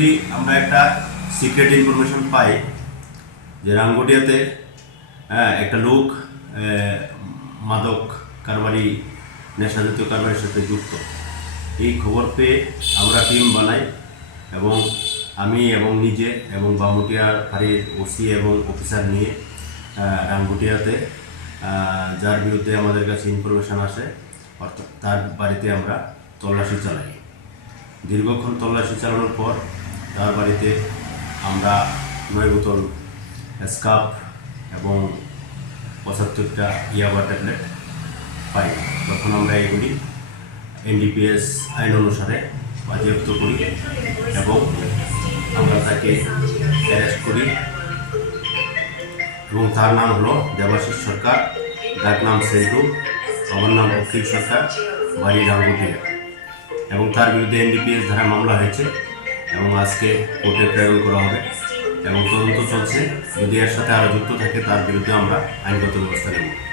যদি আমরা একটা সিক্রেট ইনফরমেশন পাই যে রাঙ্গুটিয়াতে হ্যাঁ, একটা লোক মাদক কারবারি নেশাজাতীয় কারবারের সাথে যুক্ত এই খবর পেয়ে আমরা টিম বানাই এবং আমি এবং নিজে এবং বামুটিয়ার ফাঁড়ির ওসি এবং অফিসার নিয়ে রাঙ্গুটিয়াতে যার বিরুদ্ধে আমাদের কাছে ইনফরমেশান আসে অর্থাৎ তার বাড়িতে আমরা তল্লাশি চালাই দীর্ঘক্ষণ তল্লাশি চালানোর পর তার বাড়িতে আমরা নয় বোতল স্কাপ এবং পঁচাত্তরটা ইয়াবা ট্যাবলেট পাই তখন আমরা এগুলি এনডিপিএস আইন অনুসারে বাজেয়াপ্ত করি এবং আমরা তাকে অ্যারেস্ট করি এবং তার নাম হলো দেবাশিষ সরকার তার নাম সেন্টু আমার নাম অখিল সরকার বাড়ি রাঙ্গুটিয়া এবং তার বিরুদ্ধে এনডিপিএস ধারা মামলা হয়েছে এবং আজকে কোর্টে প্রেরণ করা হবে এবং তদন্ত চলছে যদি এর সাথে আরও যুক্ত থাকে তার বিরুদ্ধে আমরা আইনগত ব্যবস্থা নেব